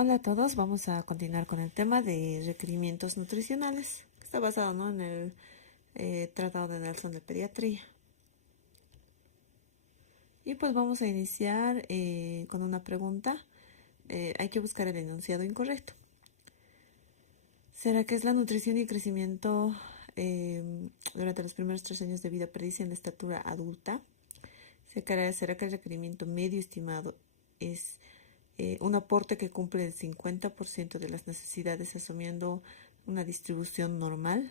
Hola a todos, vamos a continuar con el tema de requerimientos nutricionales, que está basado, ¿no?, en el Tratado de Nelson de Pediatría. Y pues vamos a iniciar con una pregunta. Hay que buscar el enunciado incorrecto. ¿Será que es la nutrición y crecimiento durante los primeros 3 años de vida predicen la estatura adulta? ¿Será que el requerimiento medio estimado es un aporte que cumple el 50% de las necesidades asumiendo una distribución normal?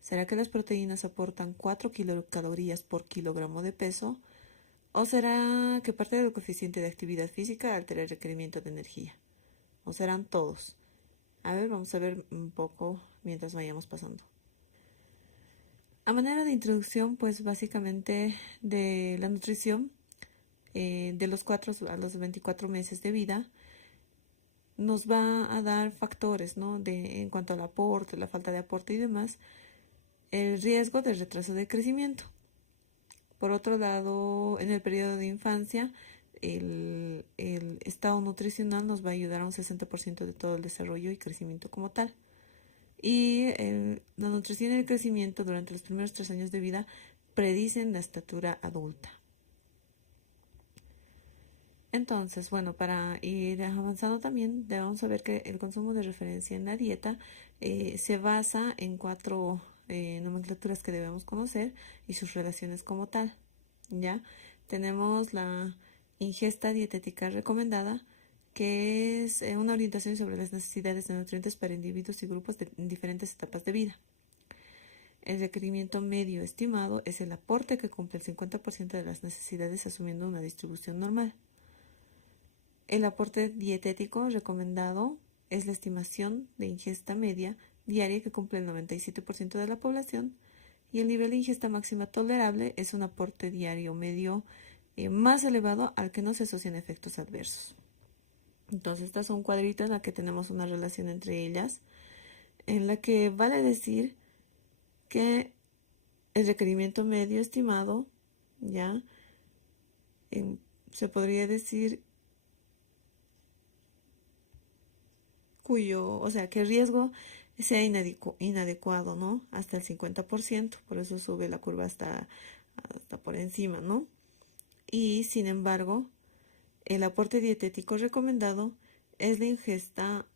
¿Será que las proteínas aportan 4 kilocalorías por kilogramo de peso? ¿O será que parte del coeficiente de actividad física altera el requerimiento de energía? ¿O serán todos? A ver, vamos a ver un poco mientras vayamos pasando. A manera de introducción, pues básicamente de la nutrición, de los 4 a los 24 meses de vida, nos va a dar factores, ¿no?, en cuanto al aporte, la falta de aporte y demás, el riesgo de retraso de crecimiento. Por otro lado, en el periodo de infancia, el estado nutricional nos va a ayudar a un 60% de todo el desarrollo y crecimiento como tal. Y la nutrición y el crecimiento durante los primeros 3 años de vida predicen la estatura adulta. Entonces, bueno, para ir avanzando también debemos saber que el consumo de referencia en la dieta se basa en 4 nomenclaturas que debemos conocer y sus relaciones como tal. ¿Ya? Tenemos la ingesta dietética recomendada, que es una orientación sobre las necesidades de nutrientes para individuos y grupos en diferentes etapas de vida. El requerimiento medio estimado es el aporte que cumple el 50% de las necesidades asumiendo una distribución normal. El aporte dietético recomendado es la estimación de ingesta media diaria que cumple el 97% de la población, y el nivel de ingesta máxima tolerable es un aporte diario medio más elevado al que no se asocian efectos adversos. Entonces, estas son cuadritos en la que tenemos una relación entre ellas, en la que vale decir que el requerimiento medio estimado, ya, se podría decir que el riesgo sea inadecuado, ¿no? Hasta el 50%, por eso sube la curva hasta por encima, ¿no? Y sin embargo, el aporte dietético recomendado es la ingesta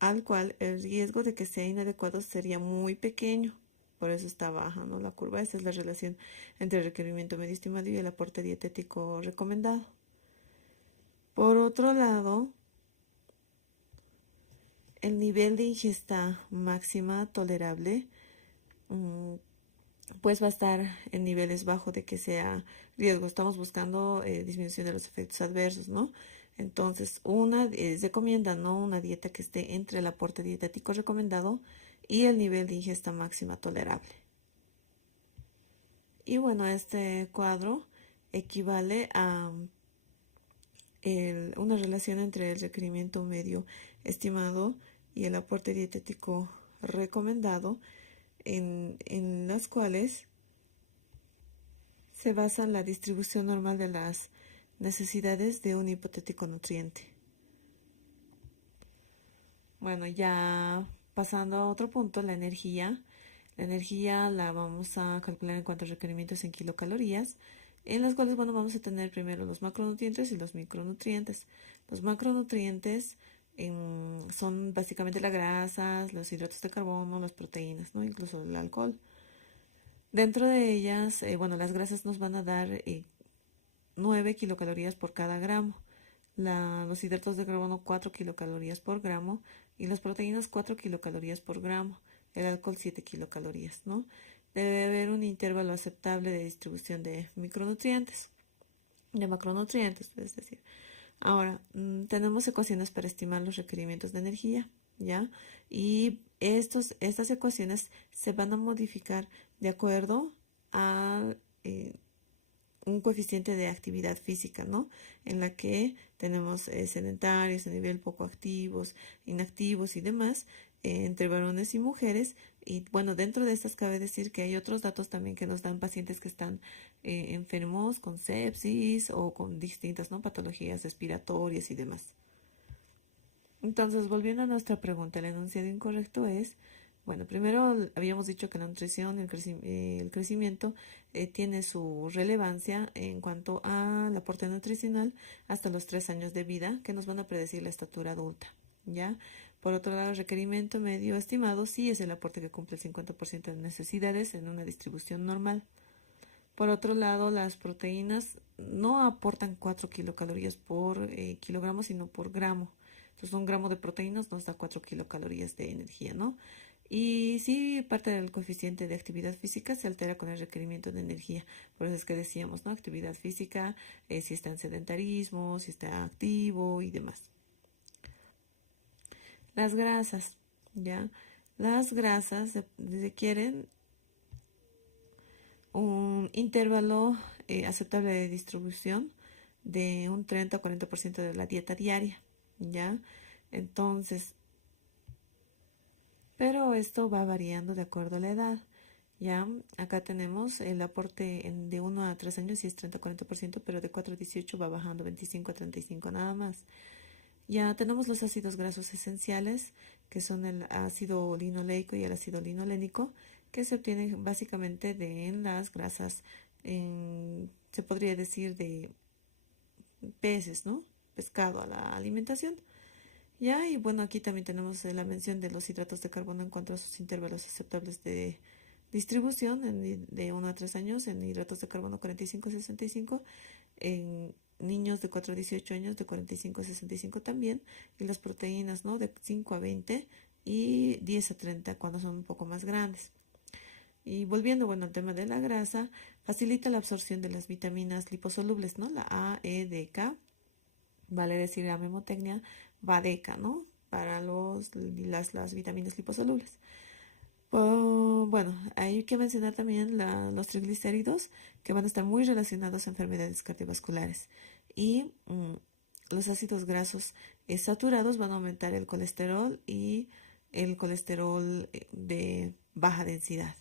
al cual el riesgo de que sea inadecuado sería muy pequeño, por eso está baja, ¿no?, la curva. Esa es la relación entre el requerimiento medio estimado y el aporte dietético recomendado. Por otro lado, el nivel de ingesta máxima tolerable pues va a estar en niveles bajos de que sea riesgo. Estamos buscando disminución de los efectos adversos, ¿no? Entonces, se recomienda, ¿no?, una dieta que esté entre el aporte dietético recomendado y el nivel de ingesta máxima tolerable. Y bueno, este cuadro equivale a una relación entre el requerimiento medio estimado y el aporte dietético recomendado, en las cuales se basa en la distribución normal de las necesidades de un hipotético nutriente. Bueno, ya pasando a otro punto, la energía. La energía la vamos a calcular en cuanto a requerimientos en kilocalorías, en las cuales, bueno, vamos a tener primero los macronutrientes y los micronutrientes. Los macronutrientes son básicamente las grasas, los hidratos de carbono, las proteínas, ¿no?, incluso el alcohol. Dentro de ellas, bueno, las grasas nos van a dar 9 kilocalorías por cada gramo, los hidratos de carbono 4 kilocalorías por gramo y las proteínas 4 kilocalorías por gramo, el alcohol 7 kilocalorías, ¿no? Debe haber un intervalo aceptable de distribución de micronutrientes, de macronutrientes, es decir. Ahora, tenemos ecuaciones para estimar los requerimientos de energía, ¿ya? Y estas ecuaciones se van a modificar de acuerdo a un coeficiente de actividad física, ¿no?, en la que tenemos sedentarios, a nivel poco activos, inactivos y demás, entre varones y mujeres. Y bueno, dentro de estas cabe decir que hay otros datos también que nos dan pacientes que están enfermos con sepsis o con distintas, ¿no?, patologías respiratorias y demás. Entonces, volviendo a nuestra pregunta, el enunciado incorrecto es, bueno, primero habíamos dicho que la nutrición y el crecimiento tiene su relevancia en cuanto al aporte nutricional hasta los 3 años de vida que nos van a predecir la estatura adulta, ¿ya? Por otro lado, el requerimiento medio estimado sí es el aporte que cumple el 50% de necesidades en una distribución normal. Por otro lado, las proteínas no aportan 4 kilocalorías por kilogramo, sino por gramo. Entonces, un gramo de proteínas nos da 4 kilocalorías de energía, ¿no? Y sí, parte del coeficiente de actividad física se altera con el requerimiento de energía. Por eso es que decíamos, ¿no? Actividad física, si está en sedentarismo, si está activo y demás. Las grasas, ¿ya? Las grasas requieren un intervalo aceptable de distribución de un 30 o 40% de la dieta diaria, ¿ya? Entonces, pero esto va variando de acuerdo a la edad, ¿ya? Acá tenemos el aporte de 1 a 3 años y es 30-40%, pero de 4 a 18 va bajando 25 a 35 nada más. Ya tenemos los ácidos grasos esenciales, que son el ácido linoleico y el ácido linolénico, que se obtienen básicamente de las grasas, se podría decir, de peces, ¿no? Pescado a la alimentación. Ya, y bueno, aquí también tenemos la mención de los hidratos de carbono en cuanto a sus intervalos aceptables de distribución de 1 a 3 años en hidratos de carbono 45 a 65, en niños de 4 a 18 años de 45 a 65 también, y las proteínas, ¿no? De 5 a 20 y 10 a 30 cuando son un poco más grandes. Y volviendo, bueno, al tema de la grasa, facilita la absorción de las vitaminas liposolubles, ¿no? La A, E, D, K, vale decir la memotecnia, VADECA, ¿no? Para las vitaminas liposolubles. Bueno, hay que mencionar también los triglicéridos que van a estar muy relacionados a enfermedades cardiovasculares y los ácidos grasos saturados van a aumentar el colesterol y el colesterol de baja densidad.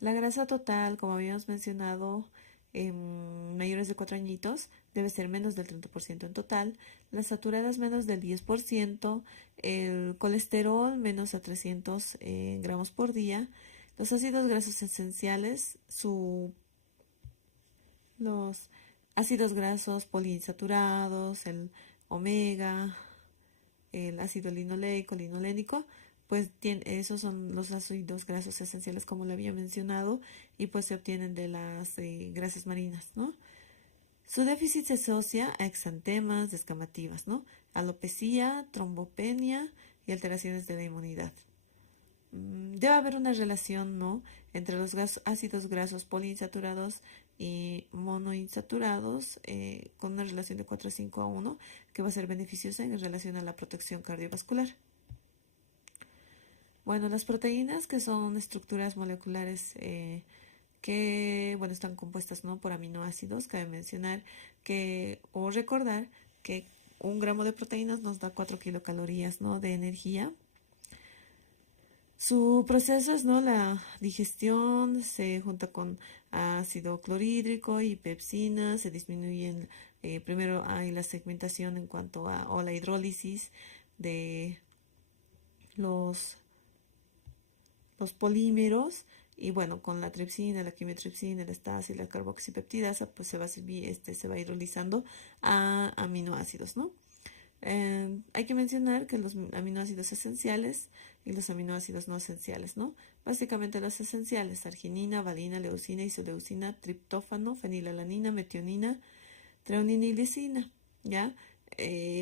La grasa total, como habíamos mencionado, en mayores de 4 añitos debe ser menos del 30% en total, las saturadas menos del 10%, el colesterol menos a 300 gramos por día, los ácidos grasos esenciales, los ácidos grasos poliinsaturados, el omega, el ácido linoleico, linolénico, pues esos son los ácidos grasos esenciales como lo había mencionado y pues se obtienen de las grasas marinas, ¿no? Su déficit se asocia a exantemas, descamativas, ¿no? Alopecia, trombopenia y alteraciones de la inmunidad. Debe haber una relación, ¿no? Entre los ácidos grasos poliinsaturados y monoinsaturados con una relación de 4 a 5 a 1 que va a ser beneficiosa en relación a la protección cardiovascular. Bueno, las proteínas que son estructuras moleculares que, bueno, están compuestas, ¿no? Por aminoácidos, cabe mencionar que, o recordar que un gramo de proteínas nos da 4 kilocalorías, ¿no? De energía. Su proceso es, ¿no? La digestión se junta con ácido clorhídrico y pepsina, se disminuyen, primero hay la segmentación en cuanto a, o la hidrólisis de los, los polímeros, y bueno, con la tripsina, la quimiotripsina, la estasa y la carboxipeptidasa, pues se va a servir, se va hidrolizando a aminoácidos, ¿no? Hay que mencionar que los aminoácidos esenciales y los aminoácidos no esenciales, ¿no? Básicamente los esenciales, arginina, valina, leucina, isoleucina, triptófano, fenilalanina, metionina, treonina y lisina, ¿ya?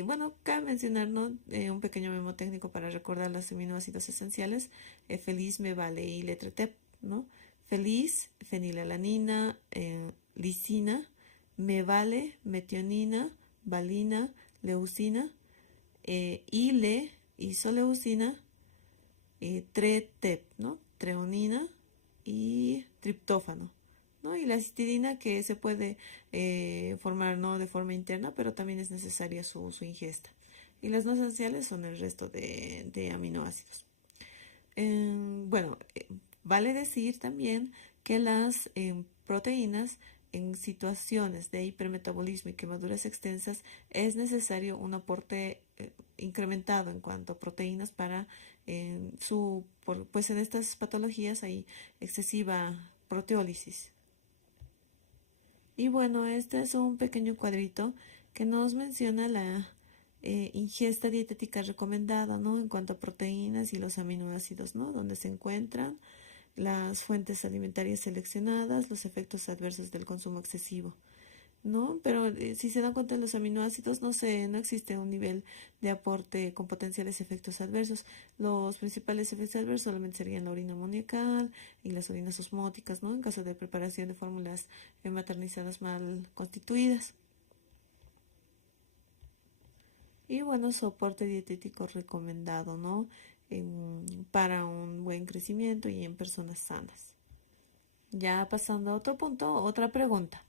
Bueno, cabe mencionar, ¿no? Un pequeño memo técnico para recordar los aminoácidos esenciales, feliz, me vale y letretep, ¿no? Feliz, fenilalanina, lisina, me vale, metionina, valina, leucina, ile, isoleucina, tretep, ¿no? Treonina y triptófano, ¿no? Y la histidina que se puede formar, ¿no? De forma interna, pero también es necesaria su ingesta. Y las no esenciales son el resto de aminoácidos. Bueno, vale decir también que las proteínas en situaciones de hipermetabolismo y quemaduras extensas es necesario un aporte incrementado en cuanto a proteínas para pues en estas patologías hay excesiva proteólisis. Y bueno, este es un pequeño cuadrito que nos menciona la ingesta dietética recomendada, ¿no? En cuanto a proteínas y los aminoácidos, ¿no? Donde se encuentran las fuentes alimentarias seleccionadas, los efectos adversos del consumo excesivo, ¿no? Pero si se dan cuenta de los aminoácidos, no existe un nivel de aporte con potenciales efectos adversos. Los principales efectos adversos solamente serían la orina amoníaca y las orinas osmóticas, ¿no? En caso de preparación de fórmulas maternizadas mal constituidas. Y bueno, soporte dietético recomendado, ¿no? Para un buen crecimiento y en personas sanas. Ya pasando a otro punto, otra pregunta.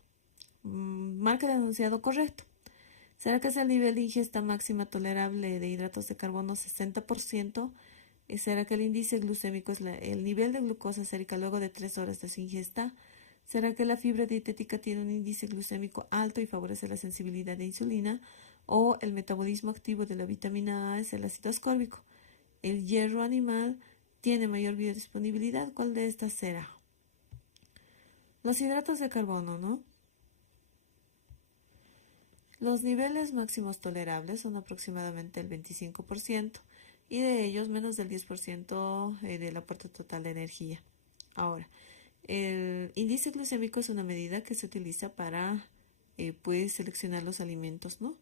Marca el enunciado correcto. ¿Será que es el nivel de ingesta máxima tolerable de hidratos de carbono 60%? ¿Y será que el índice glucémico es el nivel de glucosa sérica luego de 3 horas de su ingesta? ¿Será que la fibra dietética tiene un índice glucémico alto y favorece la sensibilidad de insulina? ¿O el metabolismo activo de la vitamina A es el ácido ascórbico? ¿El hierro animal tiene mayor biodisponibilidad? ¿Cuál de estas será? Los hidratos de carbono, ¿no? Los niveles máximos tolerables son aproximadamente el 25% y de ellos menos del 10% del aporte total de energía. Ahora, el índice glucémico es una medida que se utiliza para pues seleccionar los alimentos, ¿no?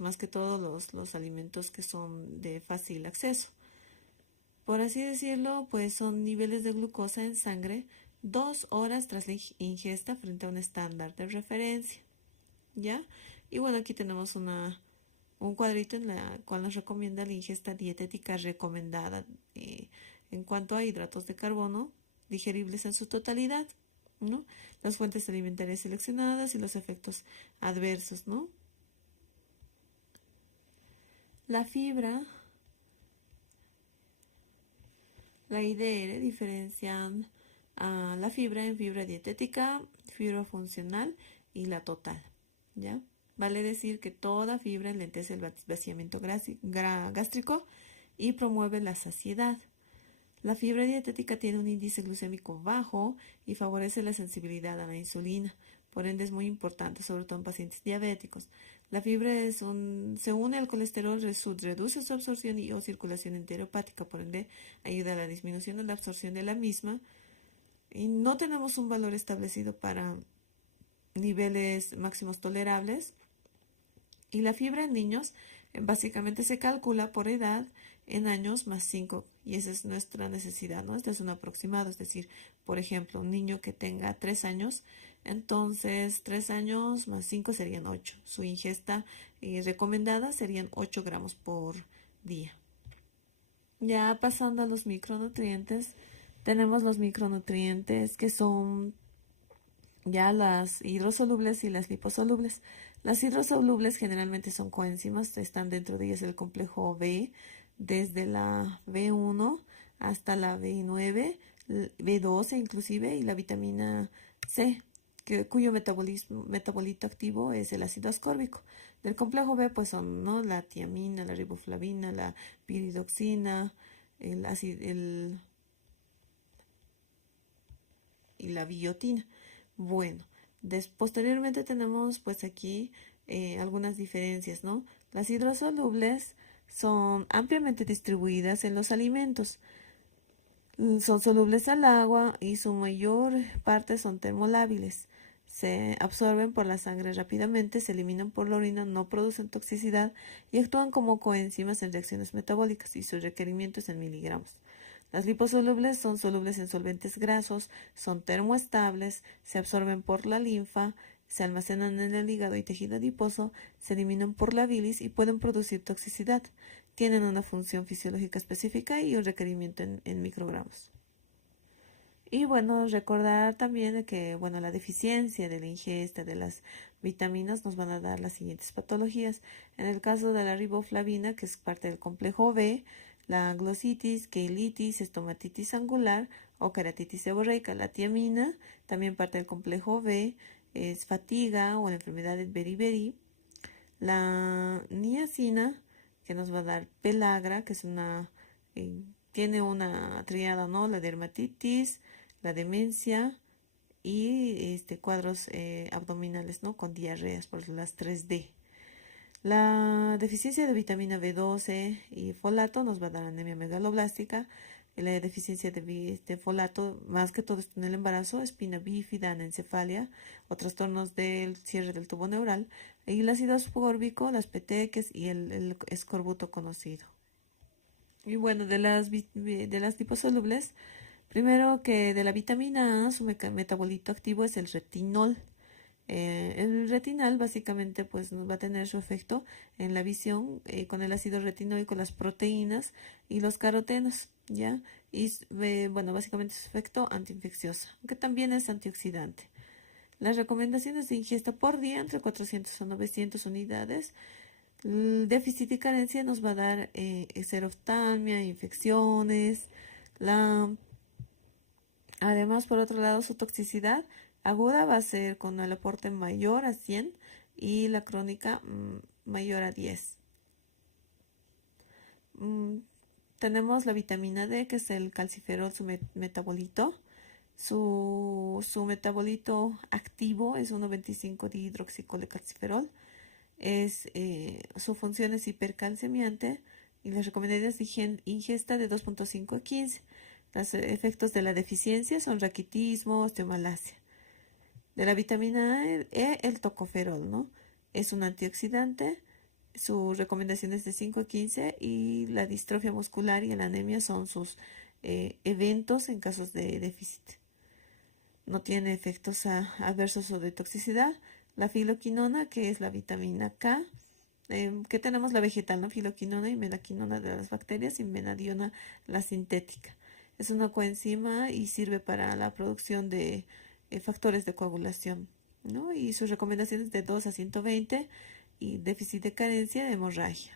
Más que todo los alimentos que son de fácil acceso. Por así decirlo, pues son niveles de glucosa en sangre 2 horas tras la ingesta frente a un estándar de referencia, ¿ya? Y bueno, aquí tenemos un cuadrito en la cual nos recomienda la ingesta dietética recomendada en cuanto a hidratos de carbono digeribles en su totalidad, ¿no? Las fuentes alimentarias seleccionadas y los efectos adversos, ¿no? La fibra, la IDR diferencian a la fibra en fibra dietética, fibra funcional y la total, ¿ya? Vale decir que toda fibra enlentece el vaciamiento gástrico y promueve la saciedad. La fibra dietética tiene un índice glucémico bajo y favorece la sensibilidad a la insulina. Por ende es muy importante, sobre todo en pacientes diabéticos. La fibra se une al colesterol, reduce su absorción o circulación enteropática, por ende ayuda a la disminución de la absorción de la misma. Y no tenemos un valor establecido para niveles máximos tolerables. Y la fibra en niños básicamente se calcula por edad en años más 5 y esa es nuestra necesidad, ¿no? Este es un aproximado, es decir, por ejemplo, un niño que tenga 3 años, entonces 3 años más 5 serían 8. Su ingesta recomendada serían 8 gramos por día. Ya pasando a los micronutrientes, tenemos los micronutrientes que son ya las hidrosolubles y las liposolubles. Las hidrosolubles generalmente son coenzimas, están dentro de ellas el complejo B, desde la B1 hasta la B9, B12 inclusive, y la vitamina C, cuyo metabolito activo es el ácido ascórbico. Del complejo B pues son, ¿no?, la tiamina, la riboflavina, la piridoxina, y la biotina. Bueno, posteriormente tenemos pues aquí algunas diferencias, ¿no? Las hidrosolubles son ampliamente distribuidas en los alimentos. Son solubles al agua y su mayor parte son termolábiles. Se absorben por la sangre rápidamente, se eliminan por la orina, no producen toxicidad y actúan como coenzimas en reacciones metabólicas y su requerimiento es en miligramos. Las liposolubles son solubles en solventes grasos, son termoestables, se absorben por la linfa, se almacenan en el hígado y tejido adiposo, se eliminan por la bilis y pueden producir toxicidad. Tienen una función fisiológica específica y un requerimiento en microgramos. Y bueno, recordar también de que bueno, la deficiencia de la ingesta de las vitaminas nos van a dar las siguientes patologías. En el caso de la riboflavina, que es parte del complejo B, la glositis, keilitis, estomatitis angular o keratitis seborreica. La tiamina, también parte del complejo B, es fatiga o la enfermedad del beriberi. La niacina, que nos va a dar pelagra, que es tiene una triada, ¿no? La dermatitis, la demencia y cuadros abdominales, ¿no? Con diarreas por las 3D. La deficiencia de vitamina B12 y folato nos va a dar anemia megaloblástica. La deficiencia de folato, más que todo esto en el embarazo, espina bífida, anencefalia o trastornos del cierre del tubo neural, y el ácido ascórbico, las peteques y el escorbuto conocido. Y bueno, de las liposolubles, primero que de la vitamina A, su metabolito activo es el retinol. El retinal básicamente pues nos va a tener su efecto en la visión con el ácido retinoico, las proteínas y los carotenos, ¿ya? Y bueno, básicamente su efecto antiinfeccioso, que también es antioxidante. Las recomendaciones de ingesta por día entre 400 a 900 unidades. El déficit y carencia nos va a dar xeroftalmia, infecciones, la además, por otro lado, su toxicidad aguda va a ser con el aporte mayor a 100 y la crónica mayor a 10. Mm, Tenemos la vitamina D, que es el calciferol, su metabolito. Su metabolito activo es 1,25 dihidroxicolecalciferol. Su función es hipercalciamiante y las recomendaciones de ingesta de 2,5 a 15. Los efectos de la deficiencia son raquitismo, osteomalacia. De la vitamina E, el tocoferol, ¿no? Es un antioxidante. Su recomendación es de 5 a 15 y la distrofia muscular y la anemia son sus eventos en casos de déficit. No tiene efectos adversos o de toxicidad. La filoquinona, que es la vitamina K, que tenemos la vegetal, ¿no? Filoquinona y menaquinona de las bacterias y menadiona la sintética. Es una coenzima y sirve para la producción de factores de coagulación, ¿no? Y sus recomendaciones de 2 a 120 y déficit de carencia, hemorragia.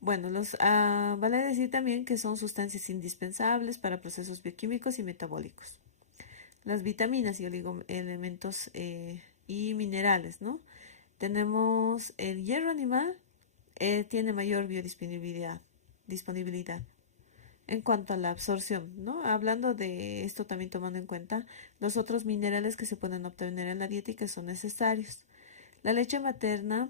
Bueno, vale decir también que son sustancias indispensables para procesos bioquímicos y metabólicos. Las vitaminas y oligoelementos y minerales, ¿no? Tenemos el hierro animal, tiene mayor biodisponibilidad. En cuanto a la absorción, ¿no? Hablando de esto, también tomando en cuenta los otros minerales que se pueden obtener en la dieta y que son necesarios. La leche materna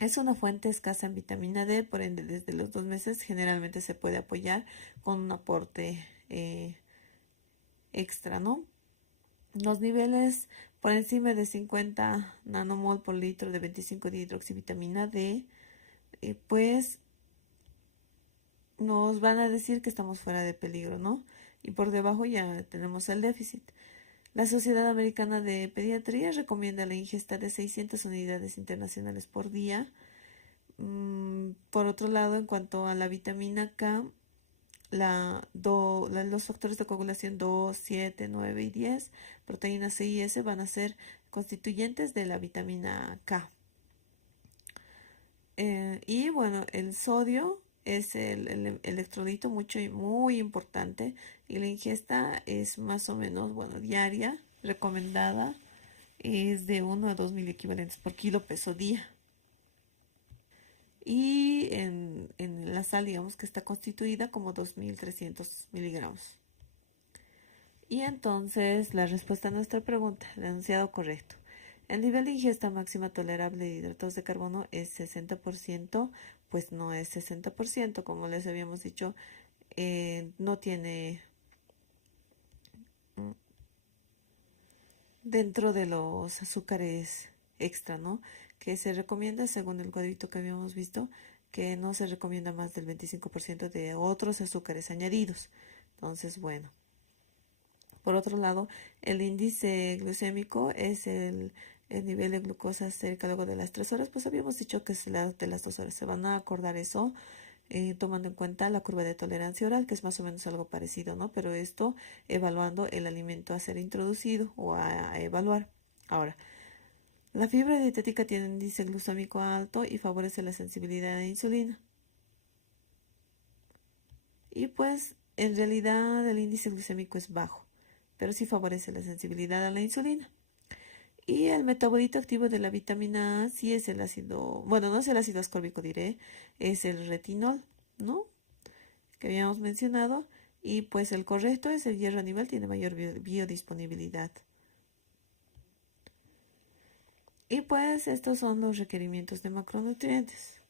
es una fuente escasa en vitamina D, por ende, desde los 2 meses generalmente se puede apoyar con un aporte extra, ¿no? Los niveles por encima de 50 nanomol por litro de 25 dihidroxivitamina D, pues nos van a decir que estamos fuera de peligro, ¿no? Y por debajo ya tenemos el déficit. La Sociedad Americana de Pediatría recomienda la ingesta de 600 unidades internacionales por día. Por otro lado, en cuanto a la vitamina K, los factores de coagulación 2, 7, 9 y 10, proteínas C y S van a ser constituyentes de la vitamina K. Y bueno, el sodio es el electrolito muy importante y la ingesta es más o menos, bueno, diaria, recomendada, es de 1 a 2 miliequivalentes por kilo peso día. Y en la sal, digamos que está constituida como 2.300 miligramos. Y entonces la respuesta a nuestra pregunta, el enunciado correcto. El nivel de ingesta máxima tolerable de hidratos de carbono es 60%, pues no es 60%, como les habíamos dicho, no tiene mm, dentro de los azúcares extra, ¿no? Que se recomienda, según el cuadrito que habíamos visto, que no se recomienda más del 25% de otros azúcares añadidos. Entonces, bueno. Por otro lado, el índice glucémico es el nivel de glucosa cerca luego de las 3 horas. Pues habíamos dicho que es de las 2 horas. Se van a acordar eso tomando en cuenta la curva de tolerancia oral, que es más o menos algo parecido, ¿no? Pero esto evaluando el alimento a ser introducido o a evaluar. Ahora, la fibra dietética tiene un índice glucémico alto y favorece la sensibilidad a la insulina. Y pues en realidad el índice glucémico es bajo. pero sí favorece la sensibilidad a la insulina. Y el metabolito activo de la vitamina A sí es el ácido, bueno, no es el ácido ascórbico, diré, es el retinol, ¿no? Que habíamos mencionado. Y pues el correcto es el hierro animal, tiene mayor biodisponibilidad. Y pues estos son los requerimientos de macronutrientes.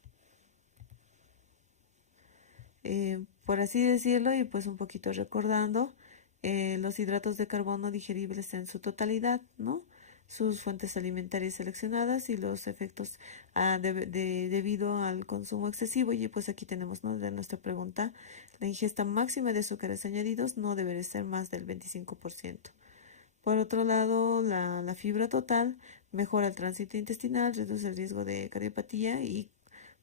Por así decirlo, y pues un poquito recordando los hidratos de carbono digeribles en su totalidad, ¿no? Sus fuentes alimentarias seleccionadas y los efectos debido al consumo excesivo. Y pues aquí tenemos, ¿no?, de nuestra pregunta, la ingesta máxima de azúcares añadidos no debería ser más del 25%. Por otro lado, la fibra total mejora el tránsito intestinal, reduce el riesgo de cardiopatía y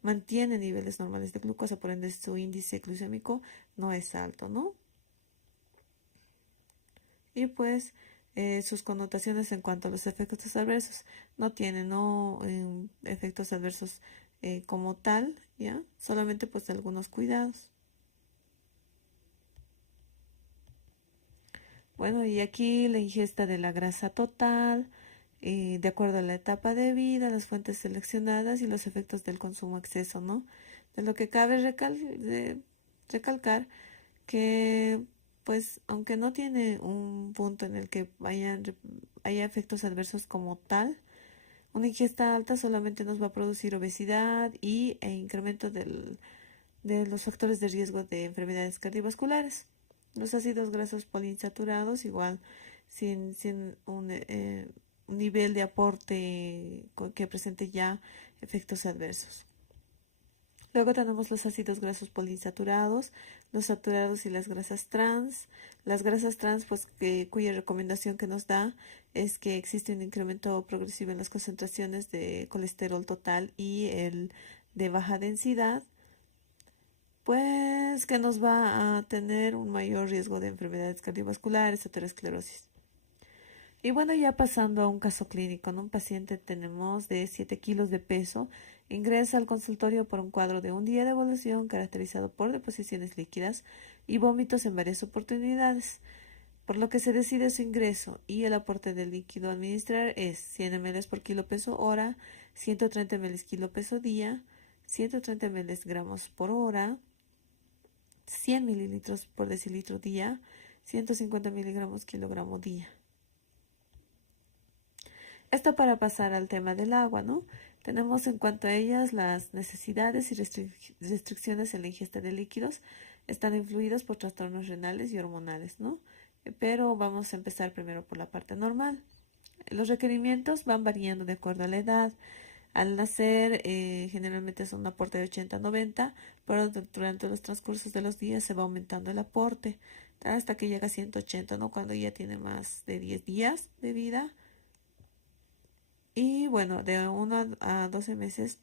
mantiene niveles normales de glucosa, por ende su índice glucémico no es alto, ¿no? Y pues sus connotaciones en cuanto a los efectos adversos no tienen, ¿no?, efectos adversos como tal, ¿ya? Solamente pues algunos cuidados. Bueno, y aquí la ingesta de la grasa total, de acuerdo a la etapa de vida, las fuentes seleccionadas y los efectos del consumo exceso, ¿no? De lo que cabe recalcar que, pues, aunque no tiene un punto en el que haya efectos adversos como tal, una ingesta alta solamente nos va a producir obesidad e incremento de los factores de riesgo de enfermedades cardiovasculares. Los ácidos grasos poliinsaturados, igual, sin un nivel de aporte que presente ya efectos adversos. Luego tenemos los ácidos grasos poliinsaturados, los saturados y las grasas trans. Las grasas trans, pues cuya recomendación que nos da es que existe un incremento progresivo en las concentraciones de colesterol total y el de baja densidad, pues que nos va a tener un mayor riesgo de enfermedades cardiovasculares, aterosclerosis. Y bueno, ya pasando a un caso clínico, ¿no? Un paciente tenemos de 7 kilos de peso, ingresa al consultorio por un cuadro de un día de evolución caracterizado por deposiciones líquidas y vómitos en varias oportunidades, por lo que se decide su ingreso y el aporte de líquido a administrar es 100 ml por kilo peso hora, 130 ml kilo peso día, 130 ml gramos por hora, 100 mililitros por decilitro día, 150 miligramos kilogramo día. Esto para pasar al tema del agua, ¿no? Tenemos en cuanto a ellas las necesidades y restricciones en la ingesta de líquidos están influidos por trastornos renales y hormonales, ¿no? Pero vamos a empezar primero por la parte normal. Los requerimientos van variando de acuerdo a la edad. Al nacer, generalmente es un aporte de 80 a 90, pero durante los transcursos de los días se va aumentando el aporte hasta que llega a 180, ¿no? Cuando ya tiene más de 10 días de vida. Y bueno, de 1 a 12 meses,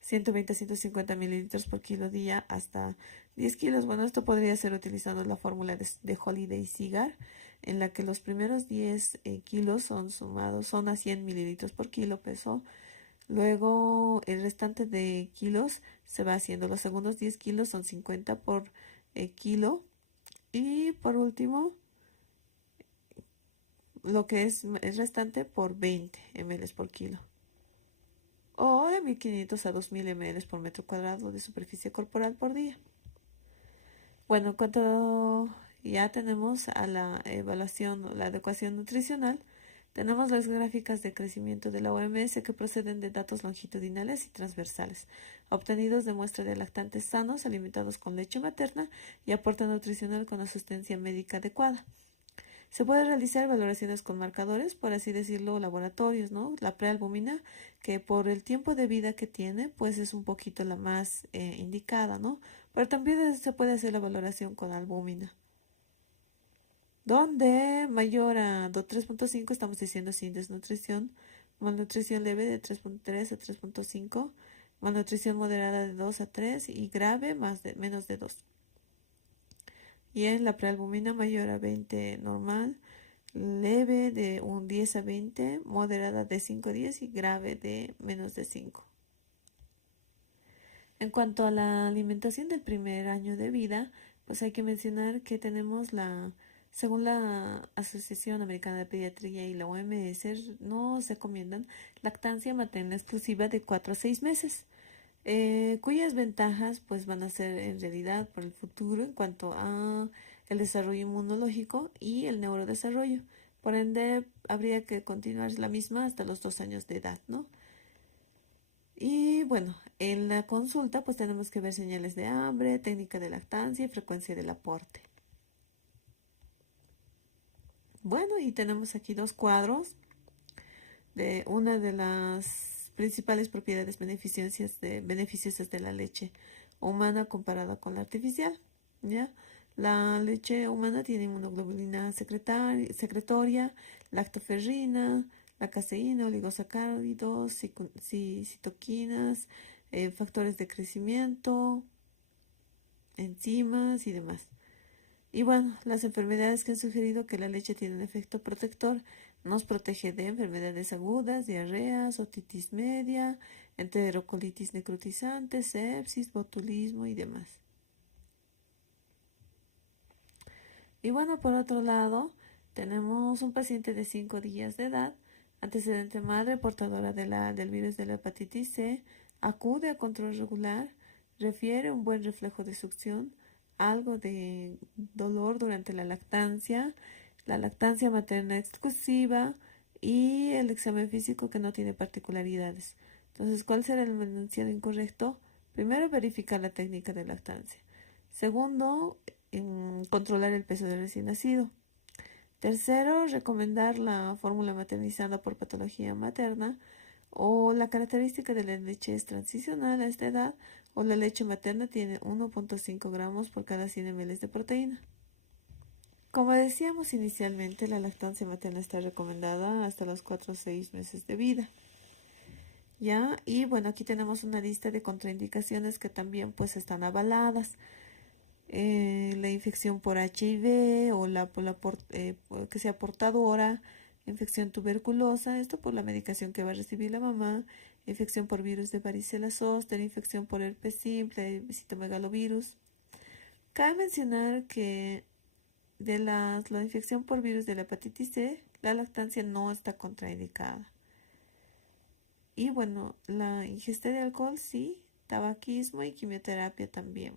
120 a 150 mililitros por kilo día hasta 10 kilos. Bueno, esto podría ser utilizando la fórmula de Holiday Cigar, en la que los primeros 10 kilos son a 100 mililitros por kilo peso. Luego el restante de kilos se va haciendo. Los segundos 10 kilos son 50 por kilo. Y por último, lo que es restante por 20 ml por kilo. O de 1500 a 2000 ml por metro cuadrado de superficie corporal por día. Bueno, en cuanto ya tenemos a la evaluación, la adecuación nutricional, tenemos las gráficas de crecimiento de la OMS que proceden de datos longitudinales y transversales, obtenidos de muestra de lactantes sanos alimentados con leche materna y aporte nutricional con asistencia médica adecuada. Se puede realizar valoraciones con marcadores, por así decirlo, laboratorios, ¿no? La prealbúmina, que por el tiempo de vida que tiene, pues es un poquito la más indicada, ¿no? Pero también se puede hacer la valoración con albúmina. Donde mayor a 3.5 estamos diciendo sin desnutrición, malnutrición leve de 3.3 a 3.5, malnutrición moderada de 2 a 3 y grave menos de 2. Y en la prealbumina mayor a 20 normal, leve de un 10 a 20, moderada de 5 a 10 y grave de menos de 5. En cuanto a la alimentación del primer año de vida, pues hay que mencionar que tenemos la Según la Asociación Americana de Pediatría y la OMS, no se recomiendan lactancia materna exclusiva de 4 a 6 meses, cuyas ventajas pues van a ser en realidad por el futuro en cuanto a el desarrollo inmunológico y el neurodesarrollo. Por ende, habría que continuar la misma hasta los 2 años de edad, ¿no? Y bueno, en la consulta pues tenemos que ver señales de hambre, técnica de lactancia y frecuencia del aporte. Bueno, y tenemos aquí dos cuadros de una de las principales propiedades beneficiosas de la leche humana comparada con la artificial, ¿ya? La leche humana tiene inmunoglobulina secretoria, lactoferrina, la caseína, oligosacáridos, citoquinas, factores de crecimiento, enzimas y demás. Y bueno, las enfermedades que han sugerido que la leche tiene un efecto protector nos protege de enfermedades agudas, diarreas, otitis media, enterocolitis necrotizante, sepsis, botulismo y demás. Y bueno, por otro lado, tenemos un paciente de 5 días de edad, antecedente madre portadora del virus de la hepatitis C, acude a control regular, refiere un buen reflejo de succión, algo de dolor durante la lactancia materna exclusiva y el examen físico que no tiene particularidades. Entonces, ¿cuál será el enunciado incorrecto? Primero, verificar la técnica de lactancia. Segundo, controlar el peso del recién nacido. Tercero, recomendar la fórmula maternizada por patología materna o la característica de la leche es transicional a esta edad o la leche materna tiene 1.5 gramos por cada 100 ml de proteína. Como decíamos inicialmente, la lactancia materna está recomendada hasta los 4 o 6 meses de vida. ¿Ya? Y bueno, aquí tenemos una lista de contraindicaciones que también pues están avaladas. La infección por HIV o que sea portadora, infección tuberculosa, esto por la medicación que va a recibir la mamá, infección por virus de varicela zoster, infección por herpes simple, citomegalovirus. Cabe mencionar que la infección por virus de la hepatitis C, la lactancia no está contraindicada. Y bueno, la ingesta de alcohol sí, tabaquismo y quimioterapia también.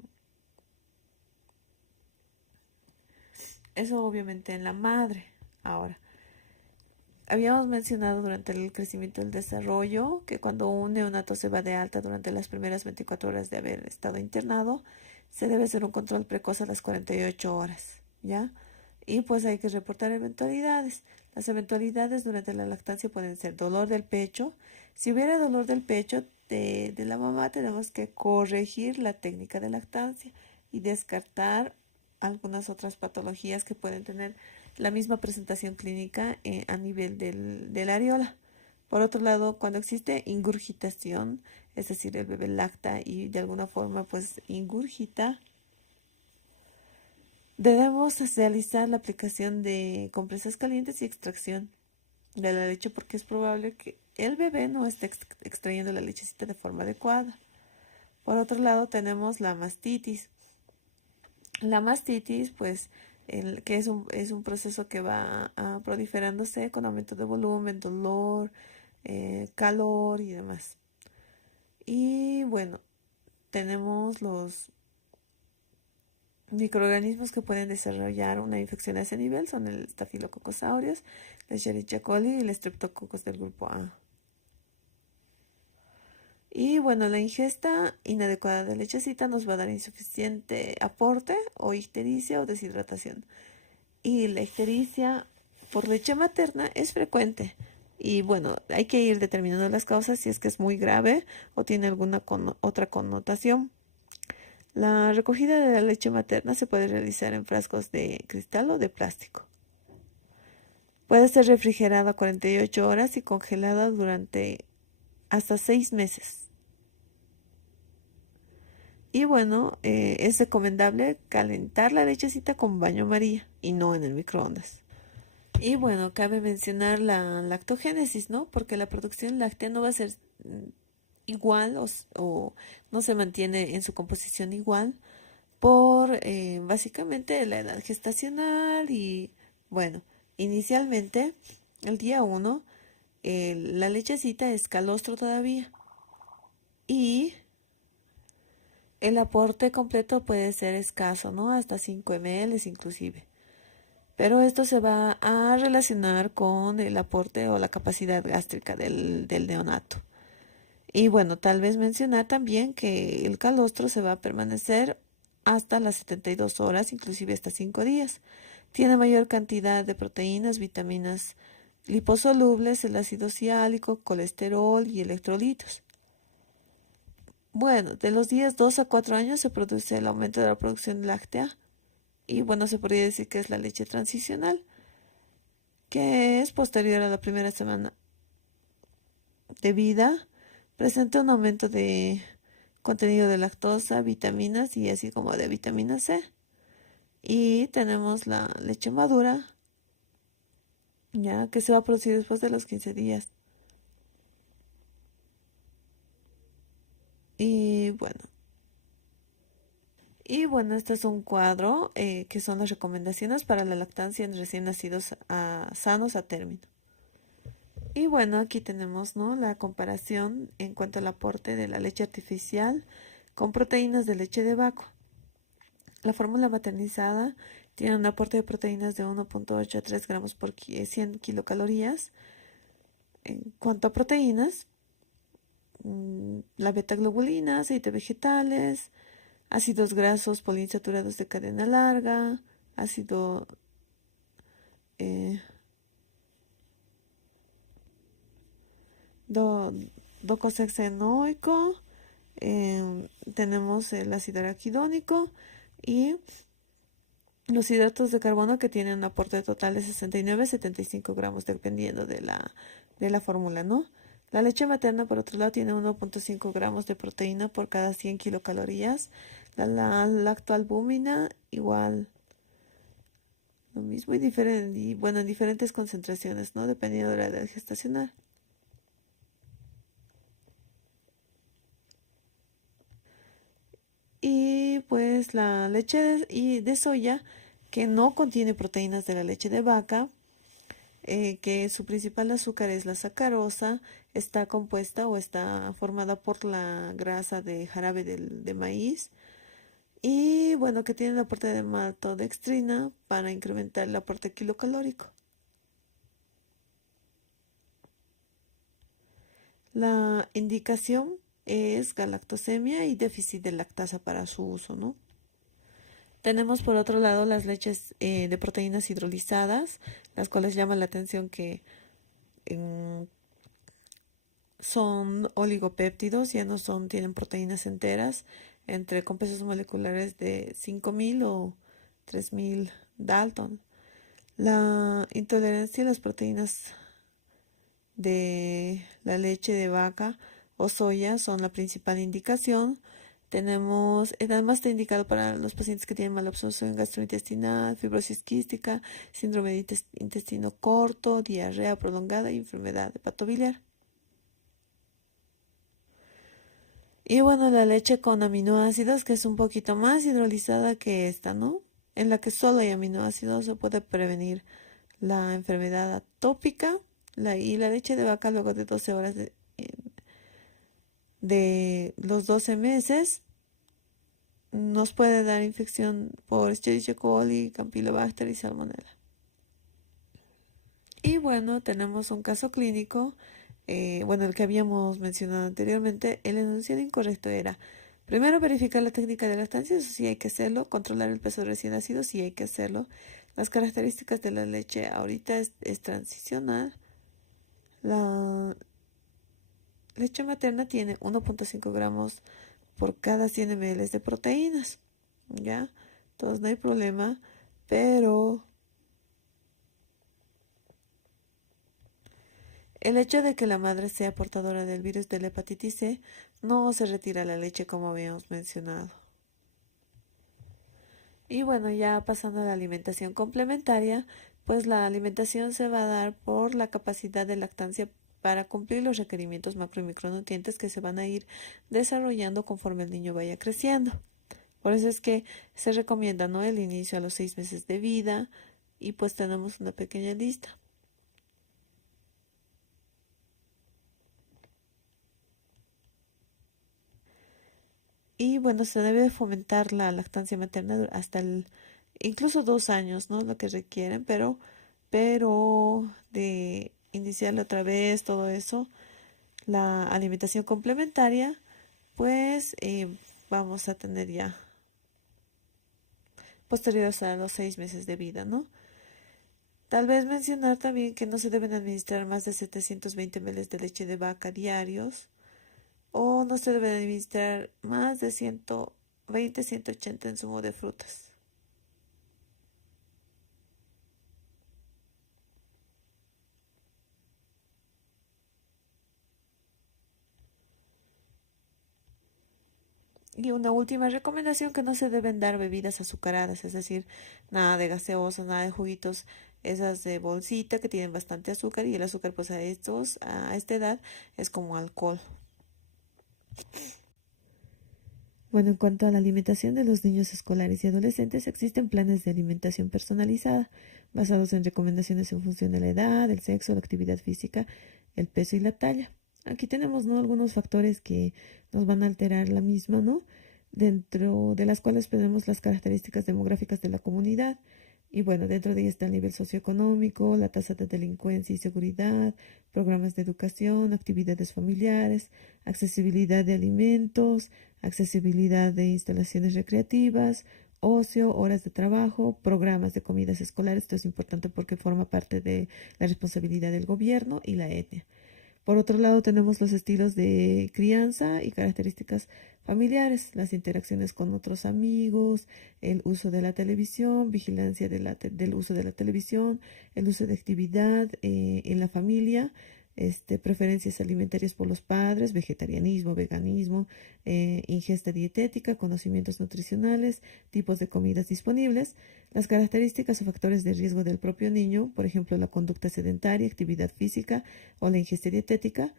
Eso obviamente en la madre. Ahora, habíamos mencionado durante el crecimiento y el desarrollo que cuando un neonato se va de alta durante las primeras 24 horas de haber estado internado, se debe hacer un control precoz a las 48 horas, ¿ya? Y pues hay que reportar eventualidades. Las eventualidades durante la lactancia pueden ser dolor del pecho. Si hubiera dolor del pecho de la mamá, tenemos que corregir la técnica de lactancia y descartar algunas otras patologías que pueden tener la misma presentación clínica a nivel del areola. Por otro lado, cuando existe ingurgitación, es decir, el bebé lacta y de alguna forma pues ingurgita, debemos realizar la aplicación de compresas calientes y extracción de la leche porque es probable que el bebé no esté extrayendo la lechecita de forma adecuada. Por otro lado, tenemos la mastitis. La mastitis, pues, que es un proceso que va proliferándose con aumento de volumen, dolor, calor y demás. Y bueno, tenemos los microorganismos que pueden desarrollar una infección a ese nivel, son el Staphylococcus aureus, la Escherichia coli y el Streptococcus del grupo A. Y bueno, la ingesta inadecuada de lechecita nos va a dar insuficiente aporte o ictericia o deshidratación. Y la ictericia por leche materna es frecuente. Y bueno, hay que ir determinando las causas si es que es muy grave o tiene alguna otra connotación. La recogida de la leche materna se puede realizar en frascos de cristal o de plástico. Puede ser refrigerada 48 horas y congelada durante hasta 6 meses. Y bueno, es recomendable calentar la lechecita con baño María y no en el microondas. Y bueno, cabe mencionar la lactogénesis, ¿no? Porque la producción láctea no va a ser igual o no se mantiene en su composición igual por básicamente la edad gestacional y bueno, inicialmente el día 1 la lechecita es calostro todavía y el aporte completo puede ser escaso, ¿no? Hasta 5 ml inclusive. Pero esto se va a relacionar con el aporte o la capacidad gástrica del neonato. Y bueno, tal vez mencionar también que el calostro se va a permanecer hasta las 72 horas, inclusive hasta 5 días. Tiene mayor cantidad de proteínas, vitaminas liposolubles, el ácido ciálico, colesterol y electrolitos. Bueno, de los días 2 a 4 años se produce el aumento de la producción láctea y bueno, se podría decir que es la leche transicional, que es posterior a la primera semana de vida, presenta un aumento de contenido de lactosa, vitaminas y así como de vitamina C. Y tenemos la leche madura, ya que se va a producir después de los 15 días. Y bueno, este es un cuadro que son las recomendaciones para la lactancia en recién nacidos sanos a término. Y bueno, aquí tenemos, ¿no?, la comparación en cuanto al aporte de la leche artificial con proteínas de leche de vaca. La fórmula maternizada tiene un aporte de proteínas de 1,8 a 3 gramos por 100 kilocalorías. En cuanto a proteínas, la beta-globulina, aceites vegetales, ácidos grasos poliinsaturados de cadena larga, ácido eh, do, docosahexaenoico, tenemos el ácido araquidónico y los hidratos de carbono que tienen un aporte total de 69 a 75 gramos dependiendo de la fórmula, ¿no? La leche materna, por otro lado, tiene 1,5 gramos de proteína por cada 100 kilocalorías. La lactoalbúmina igual, lo mismo y diferente, y bueno, en diferentes concentraciones, ¿no? Dependiendo de la edad gestacional. Y pues la leche de soya, que no contiene proteínas de la leche de vaca, que su principal azúcar es la sacarosa, está compuesta o está formada por la grasa de jarabe de maíz y bueno, que tiene el aporte de maltodextrina para incrementar el aporte kilocalórico. La indicación es galactosemia y déficit de lactasa para su uso, ¿no? Tenemos por otro lado las leches de proteínas hidrolizadas, las cuales llaman la atención que son oligopéptidos, ya no son, tienen proteínas enteras, entre con pesos moleculares de 5.000 o 3.000 Dalton. La intolerancia a las proteínas de la leche de vaca o soya son la principal indicación. Tenemos, además está indicado para los pacientes que tienen malabsorción gastrointestinal, fibrosis quística, síndrome de intestino corto, diarrea prolongada y enfermedad hepatobiliar. Y bueno, la leche con aminoácidos, que es un poquito más hidrolizada que esta, ¿no? En la que solo hay aminoácidos, se puede prevenir la enfermedad atópica. Y la leche de vaca luego de 12 horas de los 12 meses nos puede dar infección por Escherichia coli, Campylobacter y Salmonella. Y bueno, tenemos un caso clínico, bueno, el que habíamos mencionado anteriormente. El enunciado incorrecto era: primero, verificar la técnica de lactancia, eso sí hay que hacerlo. Controlar el peso de recién nacido, sí hay que hacerlo. Las características de la leche ahorita es transicional. La leche materna tiene 1,5 gramos por cada 100 ml de proteínas, ¿ya? Entonces no hay problema, pero el hecho de que la madre sea portadora del virus de la hepatitis C no se retira la leche como habíamos mencionado. Y bueno, ya pasando a la alimentación complementaria, pues la alimentación se va a dar por la capacidad de lactancia para cumplir los requerimientos macro y micronutrientes que se van a ir desarrollando conforme el niño vaya creciendo. Por eso es que se recomienda, ¿no? El inicio a los 6 meses de vida y pues tenemos una pequeña lista. Y bueno, se debe de fomentar la lactancia materna hasta incluso 2 años, ¿no? Lo que requieren, pero de iniciarle otra vez todo eso, la alimentación complementaria, pues vamos a tener ya posteriores a los 6 meses de vida, ¿no? Tal vez mencionar también que no se deben administrar más de 720 ml de leche de vaca diarios o no se debe administrar más de 120, 180 en zumo de frutas. Y una última recomendación, que no se deben dar bebidas azucaradas, es decir, nada de gaseosas, nada de juguitos, esas de bolsita que tienen bastante azúcar y el azúcar pues a esta edad es como alcohol. Bueno, en cuanto a la alimentación de los niños escolares y adolescentes, existen planes de alimentación personalizada basados en recomendaciones en función de la edad, el sexo, la actividad física, el peso y la talla. Aquí tenemos, ¿no?, algunos factores que nos van a alterar la misma, ¿no? Dentro de las cuales tenemos las características demográficas de la comunidad. Y bueno, dentro de ella está el nivel socioeconómico, la tasa de delincuencia y seguridad, programas de educación, actividades familiares, accesibilidad de alimentos, accesibilidad de instalaciones recreativas, ocio, horas de trabajo, programas de comidas escolares. Esto es importante porque forma parte de la responsabilidad del gobierno y la etnia. Por otro lado, tenemos los estilos de crianza y características familiares, las interacciones con otros amigos, el uso de la televisión, vigilancia del uso de la televisión, el uso de actividad en la familia, preferencias alimentarias por los padres, vegetarianismo, veganismo, ingesta dietética, conocimientos nutricionales, tipos de comidas disponibles, las características o factores de riesgo del propio niño, por ejemplo, la conducta sedentaria, actividad física o la ingesta dietética,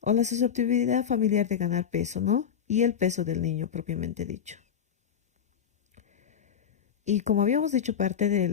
o la susceptibilidad familiar de ganar peso, ¿no? Y el peso del niño propiamente dicho. Y como habíamos dicho, parte de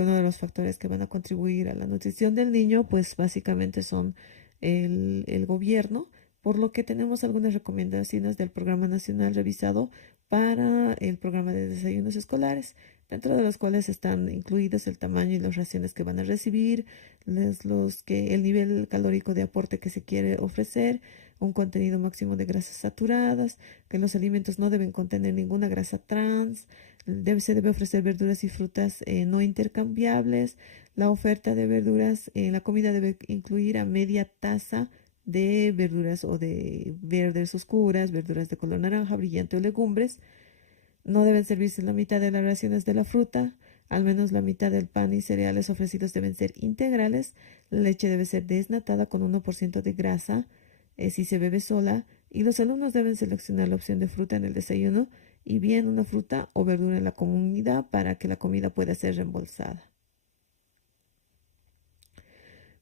uno de los factores que van a contribuir a la nutrición del niño, pues básicamente son el gobierno, por lo que tenemos algunas recomendaciones del Programa Nacional revisado para el programa de desayunos escolares, dentro de los cuales están incluidos el tamaño y las raciones que van a recibir, el nivel calórico de aporte que se quiere ofrecer, un contenido máximo de grasas saturadas, que los alimentos no deben contener ninguna grasa trans, se debe ofrecer verduras y frutas no intercambiables. La oferta de verduras en la comida debe incluir a media taza de verduras o de verdes oscuras, verduras de color naranja brillante o legumbres. No deben servirse la mitad de las raciones de la fruta. Al menos la mitad del pan y cereales ofrecidos deben ser integrales. La leche debe ser desnatada con 1% de grasa si se bebe sola. Y los alumnos deben seleccionar la opción de fruta en el desayuno y bien una fruta o verdura en la comunidad para que la comida pueda ser reembolsada.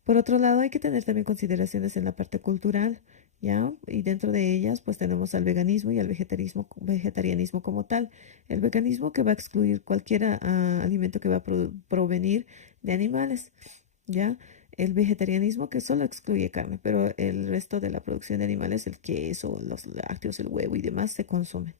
Por otro lado, hay que tener también consideraciones en la parte cultural, ¿ya? Y dentro de ellas, pues tenemos al veganismo y al vegetarianismo como tal. El veganismo, que va a excluir cualquier alimento que va a provenir de animales, ¿ya? El vegetarianismo, que solo excluye carne, pero el resto de la producción de animales, el queso, los lácteos, el huevo y demás, se consumen.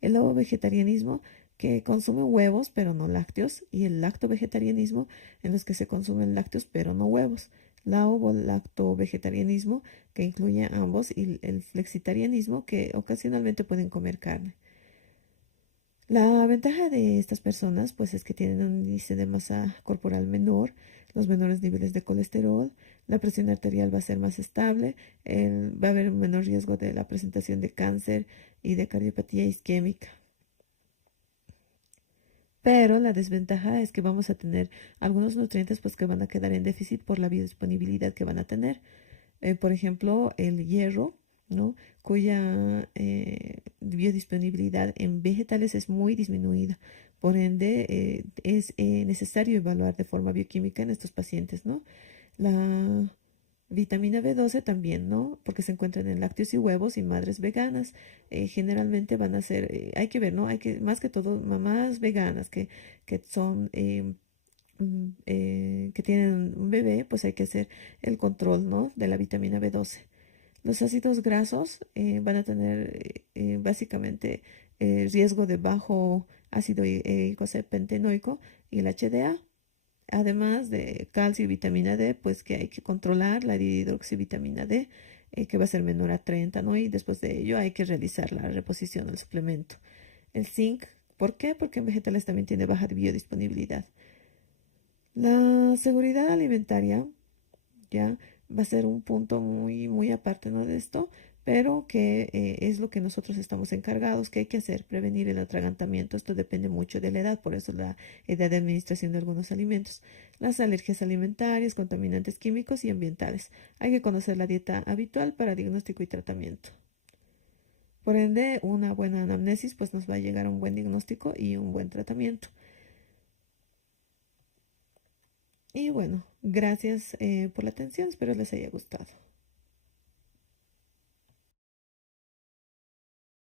El ovo vegetarianismo, que consume huevos pero no lácteos, y el lacto-vegetarianismo, en los que se consumen lácteos pero no huevos. La ovo-lacto-vegetarianismo, que incluye a ambos, y el flexitarianismo, que ocasionalmente pueden comer carne. La ventaja de estas personas, pues, es que tienen un índice de masa corporal menor, los menores niveles de colesterol, la presión arterial va a ser más estable, va a haber un menor riesgo de la presentación de cáncer y de cardiopatía isquémica. Pero la desventaja es que vamos a tener algunos nutrientes pues que van a quedar en déficit por la biodisponibilidad que van a tener. Por ejemplo, el hierro, ¿no? Cuya biodisponibilidad en vegetales es muy disminuida. Por ende, es necesario evaluar de forma bioquímica en estos pacientes, ¿no? La Vitamina B12 también, ¿no? Porque se encuentran en lácteos y huevos y madres veganas. Generalmente van a ser, hay que ver, ¿no? Hay que, más que todo, mamás veganas que son, que tienen un bebé, pues hay que hacer el control, ¿no? De la vitamina B12. Los ácidos grasos van a tener básicamente riesgo de bajo ácido eicosapentaenoico y el HDA. Además de calcio y vitamina D, pues que hay que controlar la dihidroxivitamina D, que va a ser menor a 30, ¿no? Y después de ello hay que realizar la reposición del suplemento. El zinc, ¿por qué? Porque en vegetales también tiene baja biodisponibilidad. La seguridad alimentaria ya va a ser un punto muy aparte, ¿no? De esto, pero que es lo que nosotros estamos encargados, que hay que hacer, prevenir el atragantamiento. Esto depende mucho de la edad, por eso la edad de administración de algunos alimentos, las alergias alimentarias, contaminantes químicos y ambientales. Hay que conocer la dieta habitual para diagnóstico y tratamiento. Por ende, una buena anamnesis pues nos va a llegar a un buen diagnóstico y un buen tratamiento. Y bueno, gracias por la atención, espero les haya gustado.